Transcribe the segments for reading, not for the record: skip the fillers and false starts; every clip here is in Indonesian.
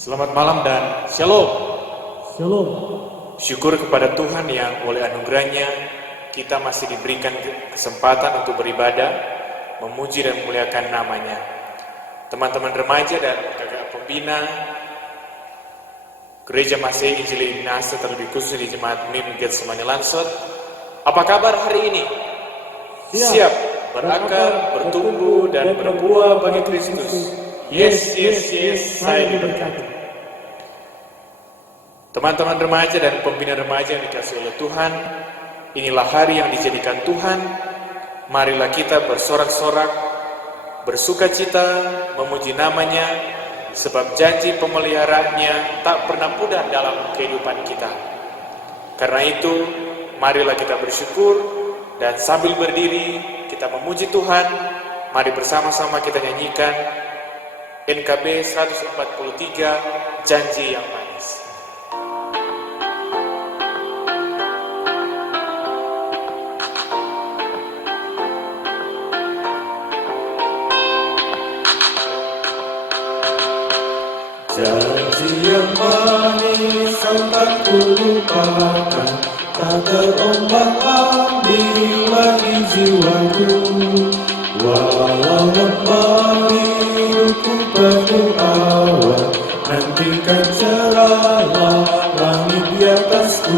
Selamat malam dan shalom. Shalom. Syukur kepada Tuhan yang oleh anugerahnya kita masih diberikan kesempatan untuk beribadah, memuji dan memuliakan namanya. Teman-teman remaja dan kakak pembina Gereja Masehi Injil Inasa, terlebih khusus di Jemaat MIM Getsemani Lansor, apa kabar hari ini? Siap berakar, bertumbuh dan berbuah bagi Kristus. Yes, saya diberkati. Teman-teman remaja dan pembina remaja yang dikasihi oleh Tuhan, inilah hari yang dijadikan Tuhan. Marilah kita bersorak-sorak, bersuka cita, memuji namanya, sebab janji pemeliharaannya tak pernah pudar dalam kehidupan kita. Karena itu, marilah kita bersyukur dan sambil berdiri kita memuji Tuhan. Mari bersama-sama kita nyanyikan NKB 143, Janji yang Manis. Janji yang manis tak kulupakan, tak terombang-ambing lagi jiwaku. Walau lemah hidupku penuh awan, nantikan cerahlah langit di atasku.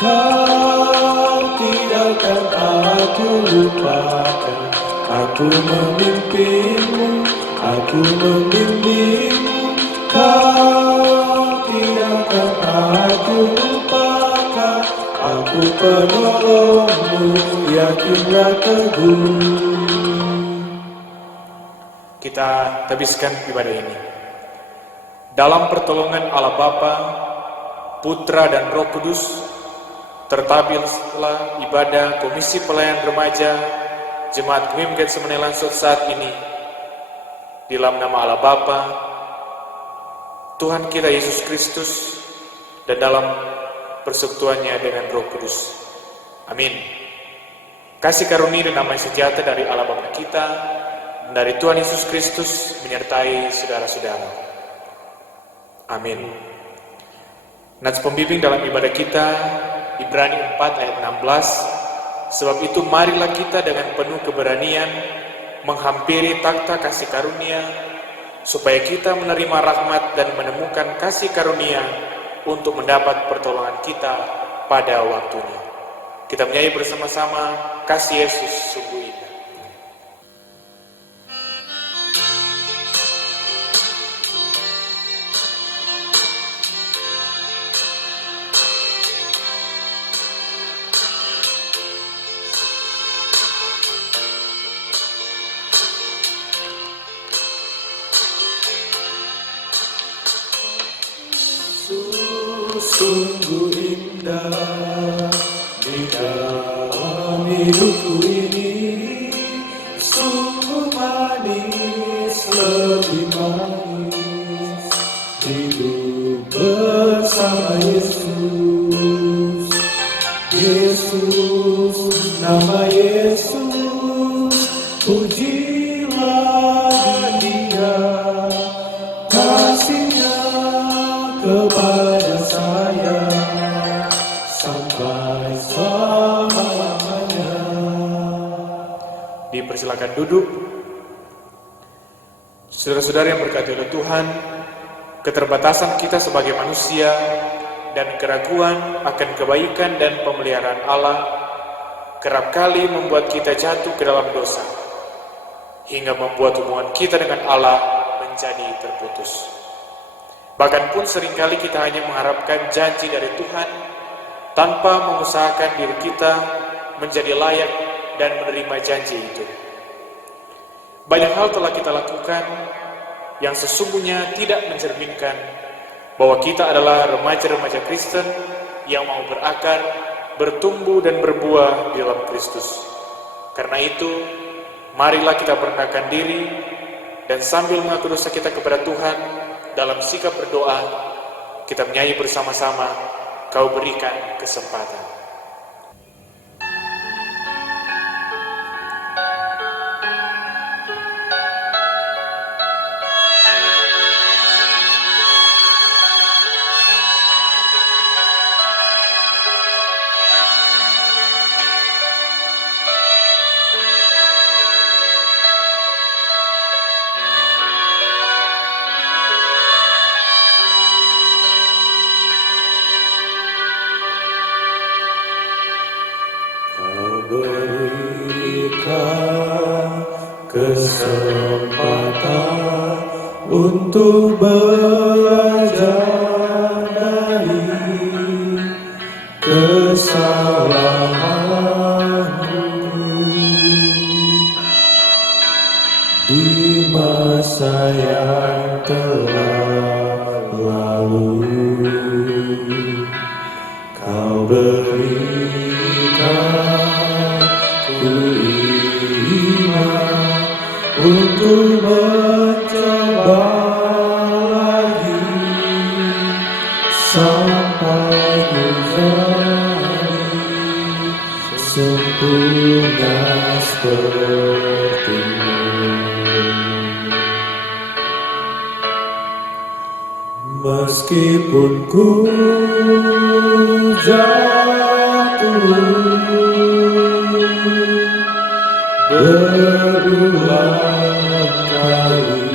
Kau tidak akan aku lupakan, aku memimpimu, aku membimbingmu. Kau tidak akan aku lupakan, aku penolongmu, yakinlah teguh. Kita habiskan ibadah ini dalam pertolongan Allah Bapa, Putra dan Roh Kudus. Tertabillah ibadah Komisi Pelayanan Remaja Jemaat MIM Getsemani Lansor saat ini di dalam nama Allah Bapa, Tuhan kita Yesus Kristus, dan dalam persekutuannya dengan Roh Kudus. Amin. Kasih karunia dan damai sejahtera dari Allah Bapa kita, dari Tuhan Yesus Kristus menyertai saudara-saudara. Amin. Nats pembimbing dalam ibadah kita, Ibrani 4 ayat 16, sebab itu marilah kita dengan penuh keberanian menghampiri takhta kasih karunia, supaya kita menerima rahmat dan menemukan kasih karunia untuk mendapat pertolongan kita pada waktunya. Kita menyanyi bersama-sama, kasih Yesus sungguh indah. Sungguh indah di dalam hidupku ini, sungguh manis, lebih manis hidup bersama Yesus. Yesus, nama Yesus, pujilah Dia, kasih-Nya kepada saya sampai selamanya. Dipersilakan duduk. Saudara-saudara yang berkati oleh Tuhan, keterbatasan kita sebagai manusia dan keraguan akan kebaikan dan pemeliharaan Allah kerap kali membuat kita jatuh ke dalam dosa, hingga membuat hubungan kita dengan Allah menjadi terputus. Bahkan pun seringkali kita hanya mengharapkan janji dari Tuhan tanpa mengusahakan diri kita menjadi layak dan menerima janji itu. Banyak hal telah kita lakukan yang sesungguhnya tidak mencerminkan bahwa kita adalah remaja-remaja Kristen yang mau berakar, bertumbuh dan berbuah di dalam Kristus. Karena itu, marilah kita merendahkan diri dan sambil mengaku dosa kita kepada Tuhan dalam sikap berdoa, kita menyanyi bersama-sama, Kau berikan kesempatan. kesempatan untuk belajar dari kesalahanku di masa yang telah lalu. Kau berikan ku iman untuk mencoba lagi sampai ku jadi sempurna sepertimu. Meskipun ku jatuh berulang kali,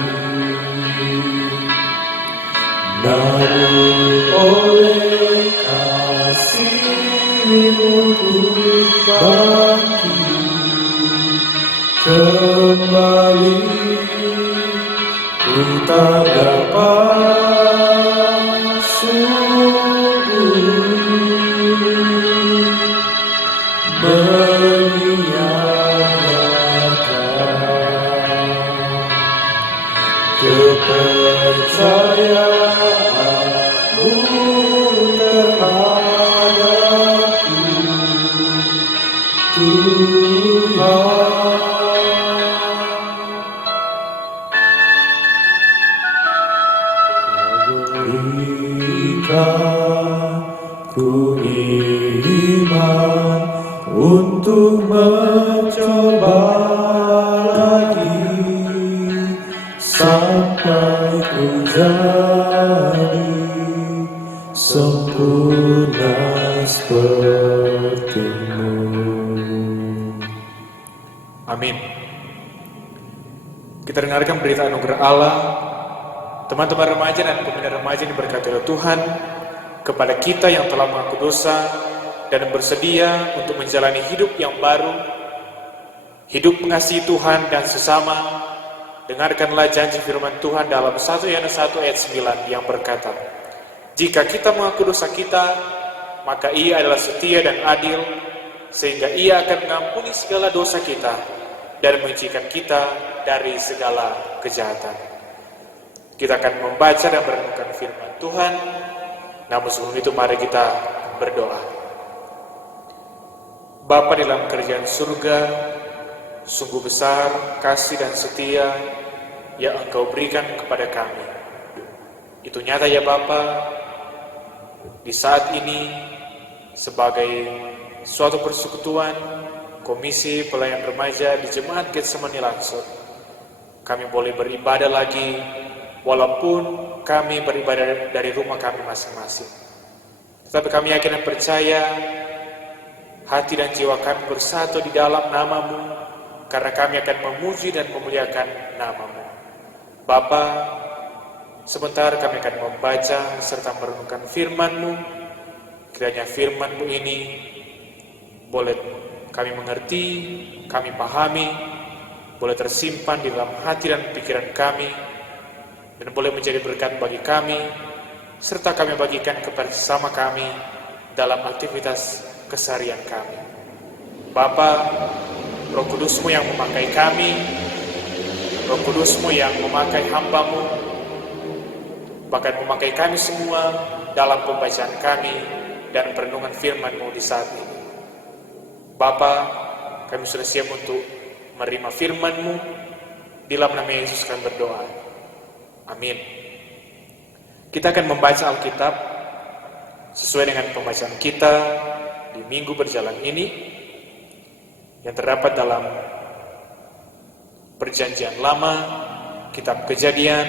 namun oleh kasih-Mu ku bangkit kembali. Ku tak dapat sungguh menyia-nyiakan kepercayaanmu terhadapku, Tuhan. Berikan ku iman untuk mencoba lagi sampai ku jadi sempurna seperti-Mu. Amin. Kita dengarkan berita anugerah Allah. Teman-teman remaja dan pembina remaja yang diberkati oleh Tuhan, kepada kita yang telah mengaku dosa dan bersedia untuk menjalani hidup yang baru, hidup mengasihi Tuhan dan sesama, dengarkanlah janji firman Tuhan dalam 1 Yohanes 1 ayat 9 yang berkata, "Jika kita mengaku dosa kita, maka Ia adalah setia dan adil, sehingga Ia akan mengampuni segala dosa kita dan mensucikan kita dari segala kejahatan." Kita akan membaca dan merenungkan firman Tuhan. Namun sebelum itu mari kita berdoa. Bapa di dalam kerajaan surga, sungguh besar kasih dan setia yang Engkau berikan kepada kami. Itu nyata ya Bapa, di saat ini sebagai suatu persekutuan Komisi Pelayan Remaja di Jemaat Getsemani Langsung, kami boleh beribadah lagi walaupun kami beribadah dari rumah kami masing-masing. Tetapi kami yakin dan percaya hati dan jiwa kami bersatu di dalam nama-Mu, karena kami akan memuji dan memuliakan nama-Mu. Bapa, sebentar kami akan membaca serta merenungkan firman-Mu. Kiranya firman-Mu ini boleh kami mengerti, kami pahami, boleh tersimpan di dalam hati dan pikiran kami, dan boleh menjadi berkat bagi kami, serta kami bagikan kepada sesama kami dalam aktivitas keseharian kami. Bapa, Roh Kudus-Mu yang memakai kami, Roh Kudus-Mu yang memakai hamba-Mu, bahkan memakai kami semua dalam pembacaan kami dan perenungan firman-Mu di saat ini. Bapa, kami sudah siap untuk menerima firman-Mu. Di dalam nama Yesus kami berdoa. Amin. Kita akan membaca Alkitab sesuai dengan pembacaan kita di minggu berjalan ini yang terdapat dalam Perjanjian Lama, Kitab Kejadian,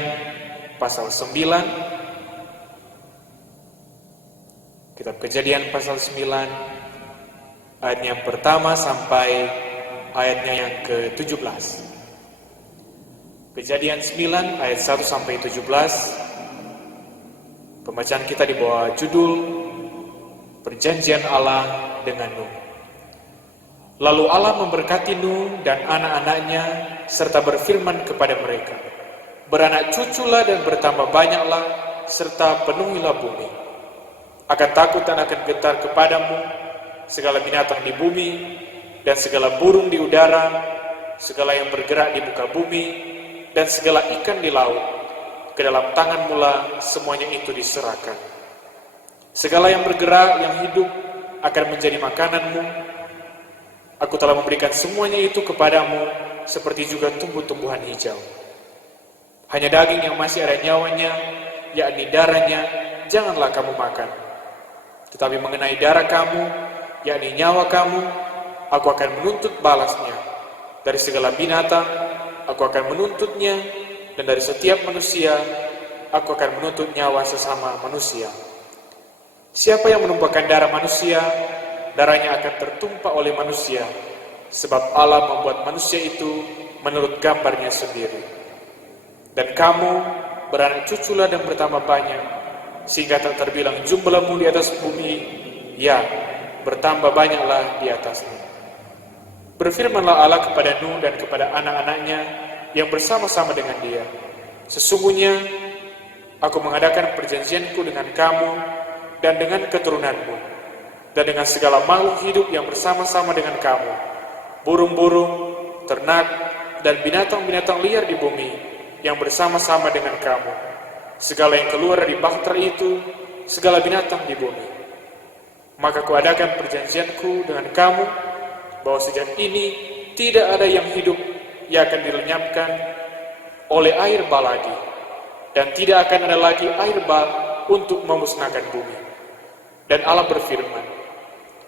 pasal 9. Kitab Kejadian pasal 9, ayat yang pertama sampai ayatnya yang ke-17. Kejadian 9 ayat 1 sampai 17. Pembacaan kita di bawah judul Perjanjian Allah dengan Nuh. Lalu Allah memberkati Nuh dan anak-anaknya serta berfirman kepada mereka, "Beranak cuculah dan bertambah banyaklah, serta penuhilah bumi. Akan takut dan akan gentar kepadamu segala binatang di bumi dan segala burung di udara, segala yang bergerak di muka bumi dan segala ikan di laut. Ke dalam tanganmu lah semuanya itu diserahkan. Segala yang bergerak, yang hidup akan menjadi makananmu. Aku telah memberikan semuanya itu kepadamu, seperti juga tumbuh-tumbuhan hijau. Hanya daging yang masih ada nyawanya, yakni darahnya, janganlah kamu makan. Tetapi mengenai darah kamu, yakni nyawa kamu, aku akan menuntut balasnya. Dari segala binatang, aku akan menuntutnya, dan dari setiap manusia, aku akan menuntut nyawa sesama manusia. Siapa yang menumpahkan darah manusia, darahnya akan tertumpah oleh manusia, sebab Allah membuat manusia itu menurut gambarnya sendiri. Dan kamu beranak cuculah dan bertambah banyak, sehingga tak terbilang jumlahmu di atas bumi, ya, bertambah banyaklah di atasnya." Berfirmanlah Allah kepada Nuh dan kepada anak-anaknya yang bersama-sama dengan dia, "Sesungguhnya aku mengadakan perjanjianku dengan kamu dan dengan keturunanmu, dan dengan segala makhluk hidup yang bersama-sama dengan kamu, burung-burung, ternak, dan binatang-binatang liar di bumi yang bersama-sama dengan kamu, segala yang keluar dari bahtera itu, segala binatang di bumi. Maka kuadakan perjanjianku dengan kamu, bahwa sejak ini tidak ada yang hidup yang akan dilenyapkan oleh air bah lagi, dan tidak akan ada lagi air bah untuk memusnahkan bumi." Dan Allah berfirman,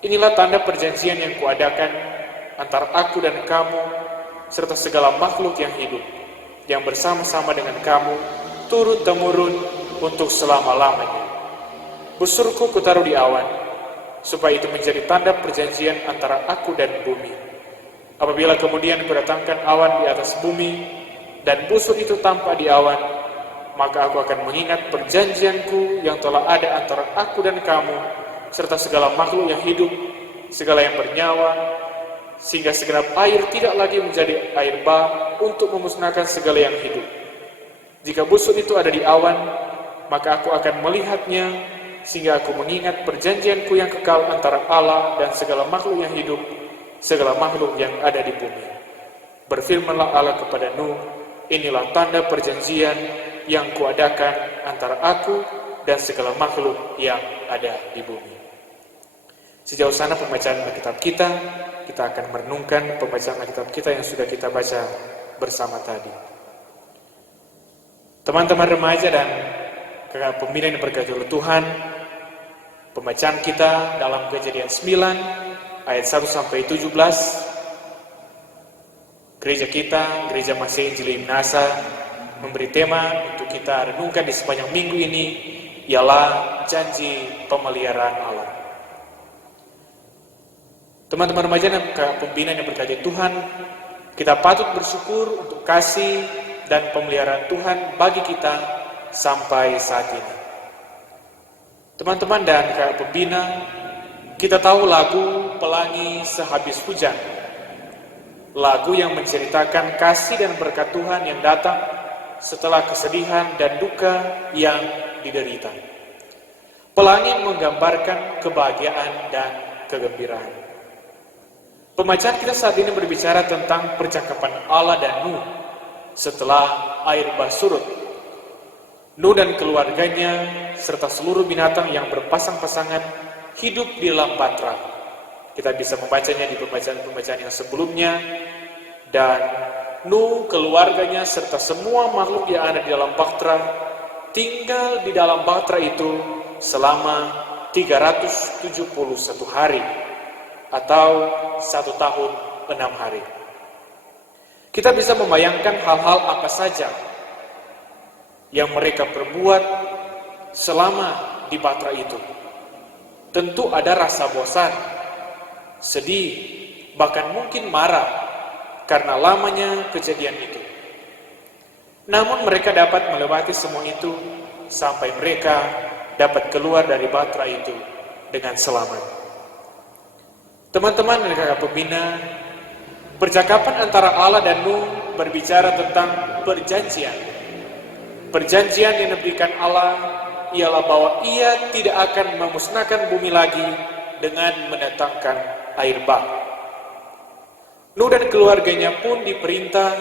"Inilah tanda perjanjian yang kuadakan antara aku dan kamu, serta segala makhluk yang hidup, yang bersama-sama dengan kamu, turun-temurun untuk selama-lamanya. Busurku kutaruh di awan, supaya itu menjadi tanda perjanjian antara aku dan bumi. Apabila kemudian kudatangkan awan di atas bumi, dan busur itu tampak di awan, maka aku akan mengingat perjanjianku yang telah ada antara aku dan kamu, serta segala makhluk yang hidup, segala yang bernyawa, sehingga segenap air tidak lagi menjadi air bah untuk memusnahkan segala yang hidup. Jika busur itu ada di awan, maka aku akan melihatnya, sehingga aku mengingat perjanjianku yang kekal antara Allah dan segala makhluk yang hidup, segala makhluk yang ada di bumi." Berfirmanlah Allah kepada Nuh, "Inilah tanda perjanjian yang kuadakan antara aku dan segala makhluk yang ada di bumi." Sejauh sana pembacaan Alkitab kita akan merenungkan pembacaan Alkitab kita yang sudah kita baca bersama tadi. Teman-teman remaja dan kakak pembina yang berkati oleh Tuhan, pembacaan kita dalam Kejadian 9 ayat 1 sampai 17. Gereja kita, Gereja Masih Injili Minasa, memberi tema untuk kita renungkan di sepanjang minggu ini, ialah janji pemeliharaan Allah. Teman-teman remaja dan pembina yang berkati Tuhan, kita patut bersyukur untuk kasih dan pemeliharaan Tuhan bagi kita sampai saat ini. Teman-teman dan kakak pembina, kita tahu lagu Pelangi Sehabis Hujan, lagu yang menceritakan kasih dan berkat Tuhan yang datang setelah kesedihan dan duka yang diderita. Pelangi menggambarkan kebahagiaan dan kegembiraan. Pembacaan kita saat ini berbicara tentang percakapan Allah dan Nuh setelah air bah surut. Nuh dan keluarganya serta seluruh binatang yang berpasang-pasangan hidup di dalam bahtera. Kita bisa membacanya di pembacaan-pembacaan yang sebelumnya. Dan Nuh, keluarganya serta semua makhluk yang ada di dalam bahtera tinggal di dalam bahtera itu selama 371 hari atau 1 tahun 6 hari. Kita bisa membayangkan hal-hal apa saja yang mereka perbuat selama di bahtera itu. Tentu ada rasa bosan, sedih, bahkan mungkin marah karena lamanya kejadian itu. Namun mereka dapat melewati semua itu sampai mereka dapat keluar dari bahtera itu dengan selamat. Teman-teman dan kakak pembina, percakapan antara Allah dan Nuh berbicara tentang perjanjian. Perjanjian yang diberikan Allah ialah bahwa Ia tidak akan memusnahkan bumi lagi dengan mendatangkan air bah. Nuh dan keluarganya pun diperintah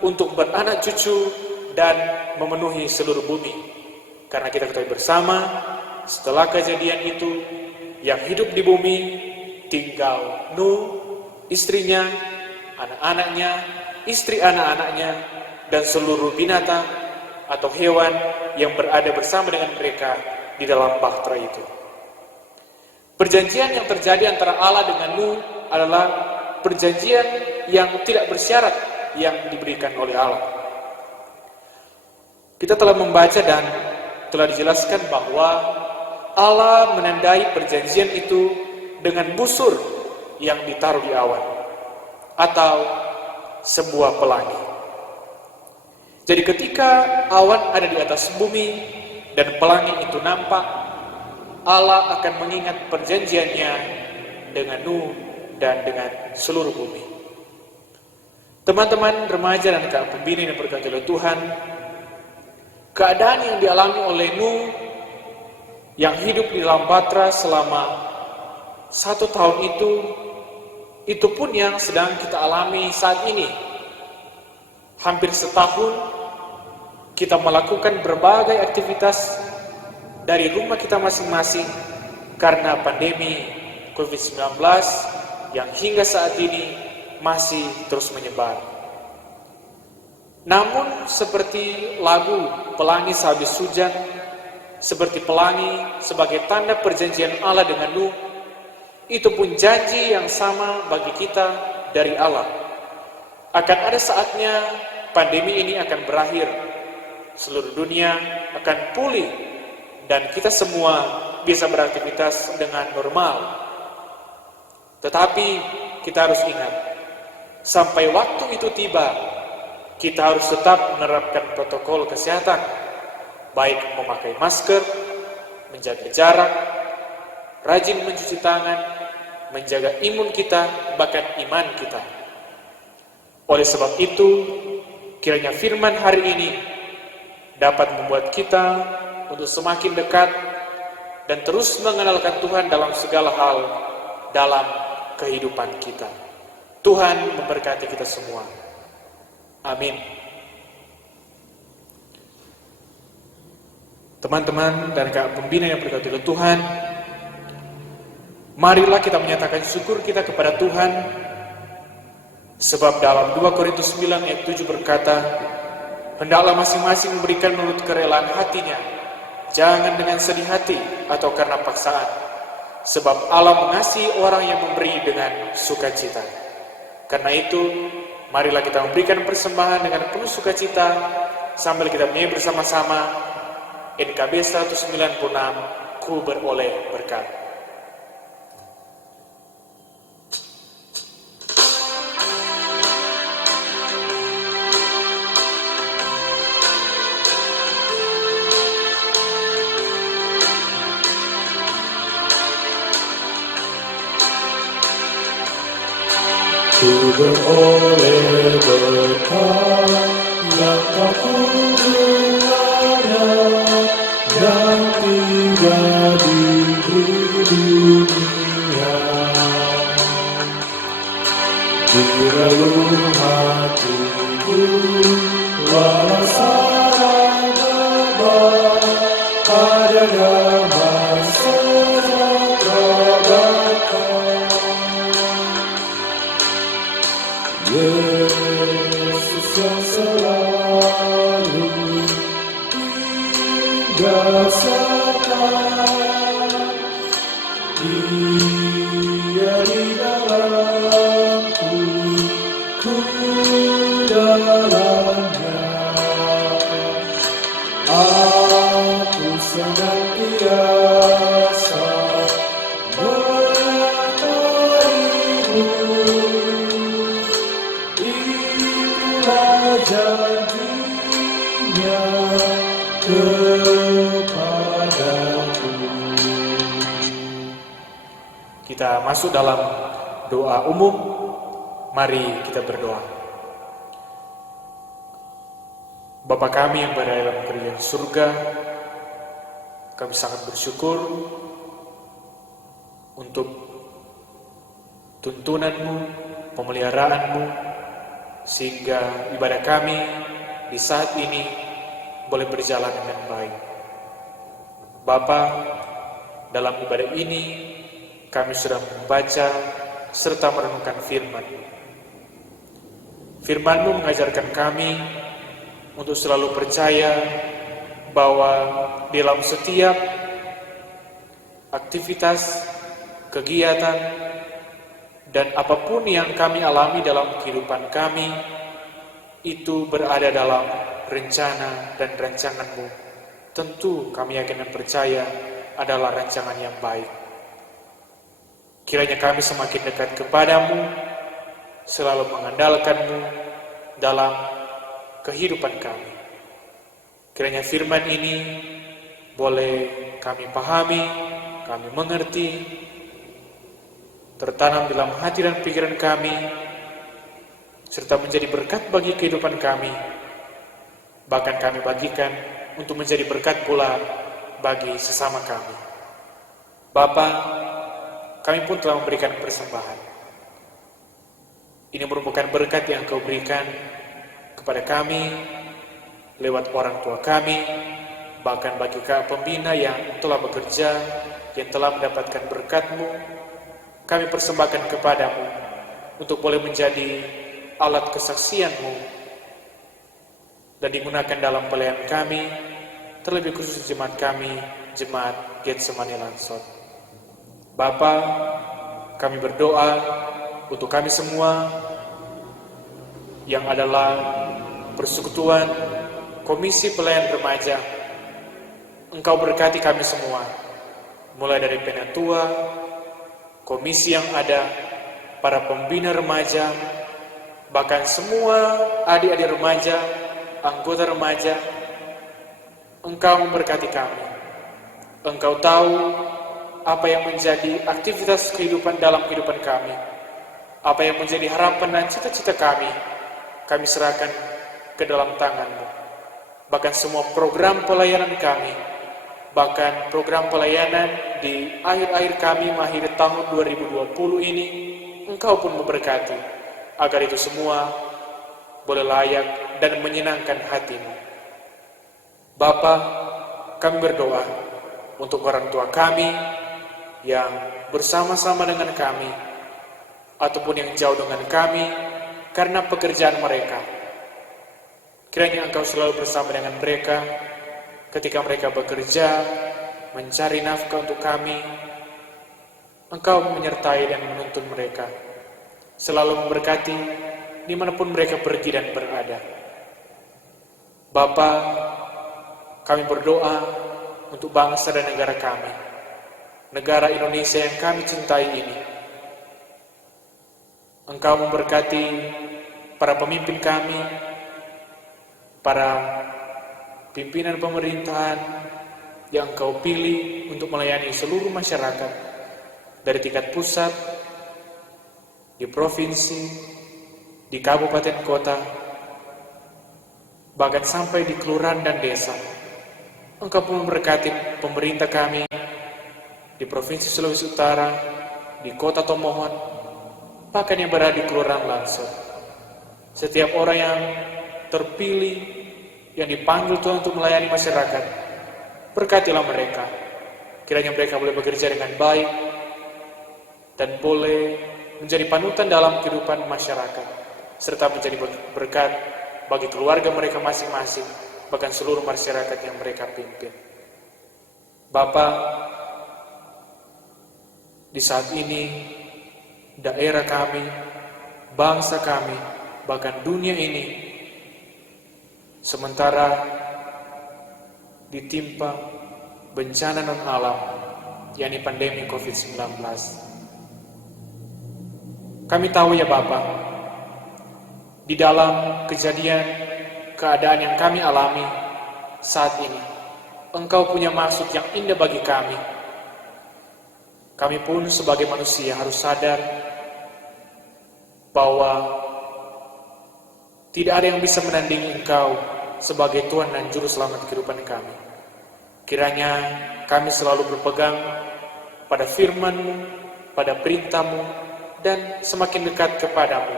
untuk beranak cucu dan memenuhi seluruh bumi. Karena kita ketahui bersama, setelah kejadian itu, yang hidup di bumi tinggal Nuh, istrinya, anak-anaknya, istri anak-anaknya, dan seluruh binatang atau hewan yang berada bersama dengan mereka di dalam bahtera itu. Perjanjian yang terjadi antara Allah dengan Nuh adalah perjanjian yang tidak bersyarat yang diberikan oleh Allah. Kita telah membaca dan telah dijelaskan bahwa Allah menandai perjanjian itu dengan busur yang ditaruh di awan atau sebuah pelangi. Jadi ketika awan ada di atas bumi dan pelangi itu nampak, Allah akan mengingat perjanjiannya dengan Nuh dan dengan seluruh bumi. Teman-teman remaja dan kakak pembina yang berkati oleh Tuhan, keadaan yang dialami oleh Nuh yang hidup di dalam bahtera selama 1 tahun itu pun yang sedang kita alami saat ini. Hampir setahun kita melakukan berbagai aktivitas dari rumah kita masing-masing karena pandemi COVID-19 yang hingga saat ini masih terus menyebar. Namun seperti lagu Pelangi Sehabis Hujan, seperti pelangi sebagai tanda perjanjian Allah dengan Nuh, itu pun janji yang sama bagi kita dari Allah. Akan ada saatnya pandemi ini akan berakhir, seluruh dunia akan pulih, dan kita semua bisa beraktivitas dengan normal. Tetapi kita harus ingat, sampai waktu itu tiba, kita harus tetap menerapkan protokol kesehatan, baik memakai masker, menjaga jarak, rajin mencuci tangan, menjaga imun kita, bahkan iman kita. Oleh sebab itu, kiranya firman hari ini dapat membuat kita untuk semakin dekat dan terus mengenalkan Tuhan dalam segala hal dalam kehidupan kita. Tuhan memberkati kita semua. Amin. Teman-teman dan kakak pembina yang berkati oleh Tuhan, marilah kita menyatakan syukur kita kepada Tuhan, sebab dalam 2 Korintus 9 ayat 7 berkata, hendaklah masing-masing memberikan menurut kerelaan hatinya, jangan dengan sedih hati atau karena paksaan, sebab Allah mengasihi orang yang memberi dengan sukacita. Karena itu, marilah kita memberikan persembahan dengan penuh sukacita sambil kita menyanyi bersama-sama NKB 196, Ku beroleh berkat. Ku beroleh berkat yang tak kunjung dan tiba di dunia. Di relung hatiku walau sarang abad, ada damai sejahtera berkat. Yesus yang selalu tinggal serta, Dia di dalamku, ku dalamnya. Aku senantiasa menyertaimu, itulah janjinya kepadaku. Kita masuk dalam doa umum. Mari kita berdoa. Bapa kami yang berada dalam kerajaan surga, kami sangat bersyukur untuk tuntunan-Mu, pemeliharaanmu, sehingga ibadah kami di saat ini boleh berjalan dengan baik. Bapa, dalam ibadah ini kami sudah membaca serta merenungkan firman-Mu. Firman-Mu mengajarkan kami untuk selalu percaya bahwa dalam setiap aktivitas, kegiatan, dan apapun yang kami alami dalam kehidupan kami, itu berada dalam rencana dan rancangan-Mu. Tentu kami yakin dan percaya adalah rancangan yang baik. Kiranya kami semakin dekat kepadamu, selalu mengandalkan-Mu dalam kehidupan kami. Kiranya firman ini boleh kami pahami, kami mengerti, tertanam dalam hati dan pikiran kami, serta menjadi berkat bagi kehidupan kami. Bahkan kami bagikan untuk menjadi berkat pula bagi sesama kami. Bapa, kami pun telah memberikan persembahan. Ini merupakan berkat yang Kau berikan kepada kami lewat orang tua kami, bahkan bagi pembina yang telah bekerja, yang telah mendapatkan berkat-Mu, kami persembahkan kepadamu untuk boleh menjadi alat kesaksian-Mu dan digunakan dalam pelayanan kami, terlebih khusus jemaat kami, Jemaat Getsemani Lansot. Bapa, kami berdoa untuk kami semua yang adalah persekutuan Komisi Pelayanan Remaja. Engkau berkati kami semua, mulai dari penatua, komisi yang ada, para pembina remaja, bahkan semua adik-adik remaja, anggota remaja. Engkau memberkati kami. Engkau tahu apa yang menjadi aktivitas kehidupan dalam kehidupan kami, apa yang menjadi harapan dan cita-cita kami serahkan ke dalam tangan-Mu. Bahkan semua program pelayanan kami, bahkan program pelayanan di akhir-akhir kami mengakhiri tahun 2020 ini, Engkau pun memberkati, agar itu semua boleh layak dan menyenangkan hati-Mu. Bapa, kami berdoa untuk orang tua kami yang bersama-sama dengan kami, ataupun yang jauh dengan kami karena pekerjaan mereka. Kiranya Engkau selalu bersama dengan mereka ketika mereka bekerja, mencari nafkah untuk kami. Engkau menyertai dan menuntun mereka, selalu memberkati dimanapun mereka pergi dan berada. Bapa, kami berdoa untuk bangsa dan negara kami, negara Indonesia yang kami cintai ini. Engkau memberkati para pemimpin kami, para pimpinan pemerintahan yang Engkau pilih untuk melayani seluruh masyarakat, dari tingkat pusat, di provinsi, di kabupaten kota, bahkan sampai di kelurahan dan desa. Engkau pun memberkati pemerintah kami di Provinsi Sulawesi Utara, di Kota Tomohon, bahkan yang berada di Kelurahan Lansot. Setiap orang yang terpilih, yang dipanggil Tuhan untuk melayani masyarakat, berkatilah mereka. Kiranya mereka boleh bekerja dengan baik dan boleh menjadi panutan dalam kehidupan masyarakat, serta menjadi berkat bagi keluarga mereka masing-masing, bahkan seluruh masyarakat yang mereka pimpin. Bapa, di saat ini daerah kami, bangsa kami, bahkan dunia ini sementara ditimpa bencana non-alam, yakni pandemi COVID-19. Kami tahu ya Bapa, di dalam kejadian keadaan yang kami alami saat ini, Engkau punya maksud yang indah bagi kami. Kami pun sebagai manusia harus sadar bahwa tidak ada yang bisa menandingi Engkau sebagai Tuhan dan Juru Selamat kehidupan kami. Kiranya kami selalu berpegang pada firman-Mu, pada perintah-Mu, dan semakin dekat kepadamu.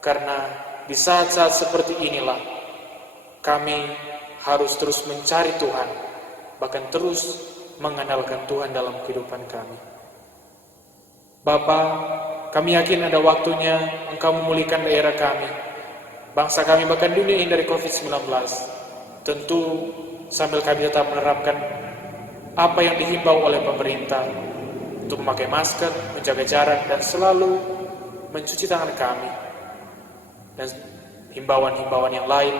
Karena di saat-saat seperti inilah, kami harus terus mencari Tuhan, bahkan terus mengandalkan Tuhan dalam kehidupan kami. Bapa, kami yakin ada waktunya Engkau memulihkan daerah kami, bangsa kami, bahkan dunia ini dari COVID-19. Tentu sambil kami tetap menerapkan apa yang dihimbau oleh pemerintah untuk memakai masker, menjaga jarak, dan selalu mencuci tangan kami, dan himbauan-himbauan yang lain,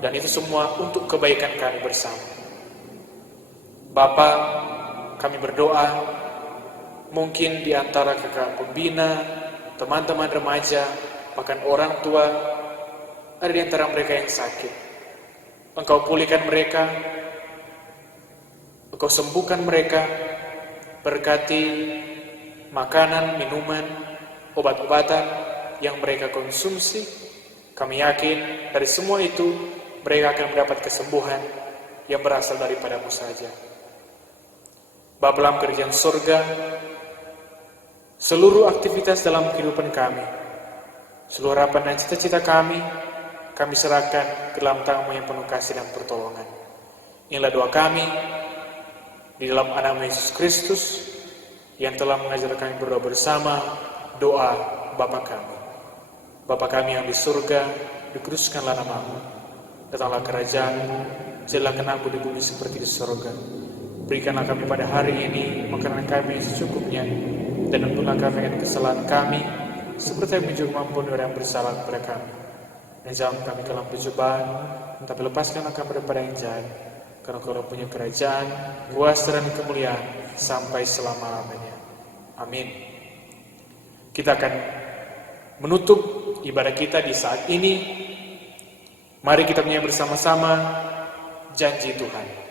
dan itu semua untuk kebaikan kami bersama. Bapa, kami berdoa, mungkin di antara kakak pembina, teman-teman remaja, bahkan orang tua, ada di antara mereka yang sakit. Engkau pulihkan mereka, Engkau sembuhkan mereka, berkati makanan, minuman, obat-obatan yang mereka konsumsi. Kami yakin dari semua itu mereka akan mendapat kesembuhan yang berasal daripada-Mu saja. Bapa dalam kerajaan surga, seluruh aktivitas dalam kehidupan kami, seluruh harapan dan cita-cita kami serahkan ke dalam tangan-Mu yang penuh kasih dan pertolongan. Inilah doa kami di dalam nama Yesus Kristus yang telah mengajar kami berdoa bersama, doa Bapa kami. Bapa kami yang di surga, dikuduskanlah nama-Mu, datanglah kerajaan-Mu, jadilah kehendak-Mu di bumi seperti di surga. Berikanlah kami pada hari ini makanan kami yang secukupnya, dan ampunilah kami akan kesalahan kami, seperti yang juga mengampuni orang yang bersalah kepada kami. Dan jangan kami ke dalam pencobaan, tapi lepaskanlah kami daripada yang jahat, karena Kau punya kerajaan, kuasa dan kemuliaan sampai selama-lamanya. Amin. Kita akan menutup ibadah kita di saat ini. Mari kita menyanyi bersama-sama janji Tuhan.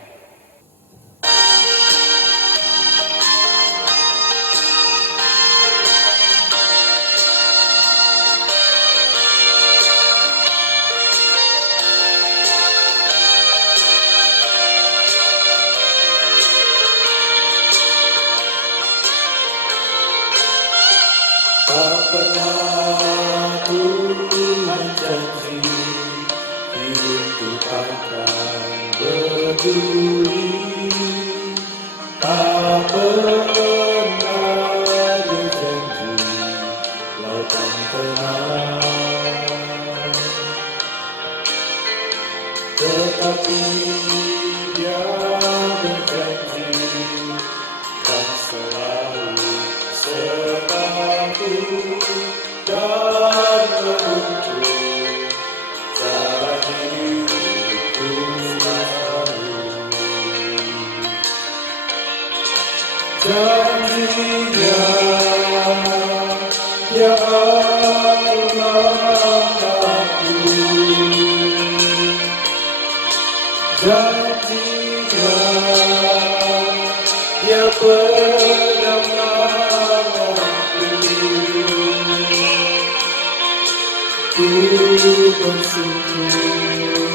Tak pernah Tuhan janji hidupku akan berduri. Tak pernah Dia janji lautan tenang. Tetapi Dia berjanji kan selalu sertaku dan menuntun jalan hidupku selalu. Janji-Nya Dia Allahku, janji-Nya Dia ku bersyukur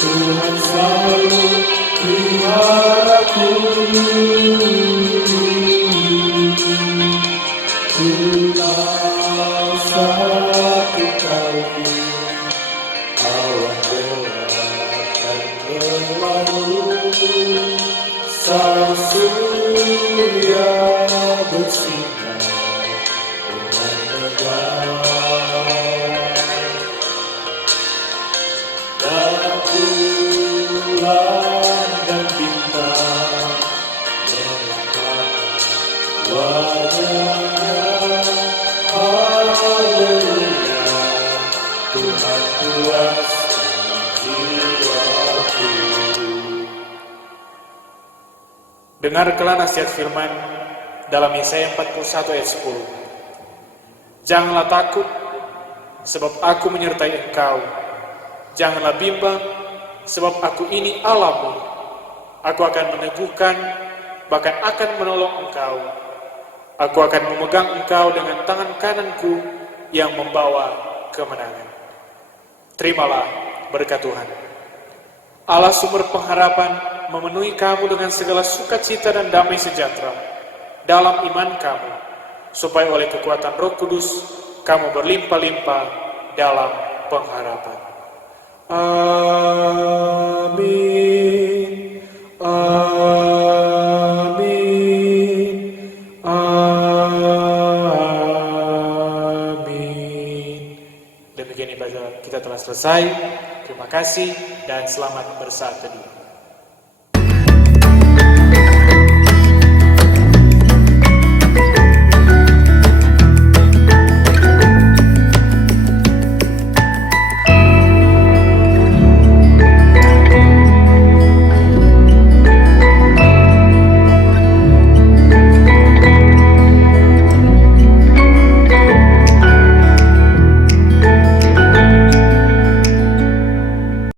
Tuhan selalu peliharaku. Tuhan satu kali awan gelap akan berlalu, sang surya bersinar dengan megah. Bulan dan bintang melambangkan wajah-Nya. Haleluya, Tuhan kuasa jiwaku. Dengarkanlah nasihat firman dalam Yesaya 41 ayat 10. Janganlah takut, sebab aku menyertai engkau. Janganlah bimbang, sebab aku ini Allah-Mu. Aku akan meneguhkan, bahkan akan menolong engkau. Aku akan memegang engkau dengan tangan kananku yang membawa kemenangan. Terimalah berkat Tuhan. Allah sumber pengharapan memenuhi kamu dengan segala sukacita dan damai sejahtera dalam iman kamu, supaya oleh kekuatan Roh Kudus kamu berlimpah-limpah dalam pengharapan. Amin. Amin. Amin. Demikian ibadah kita telah selesai. Terima kasih dan selamat bersaat teduh.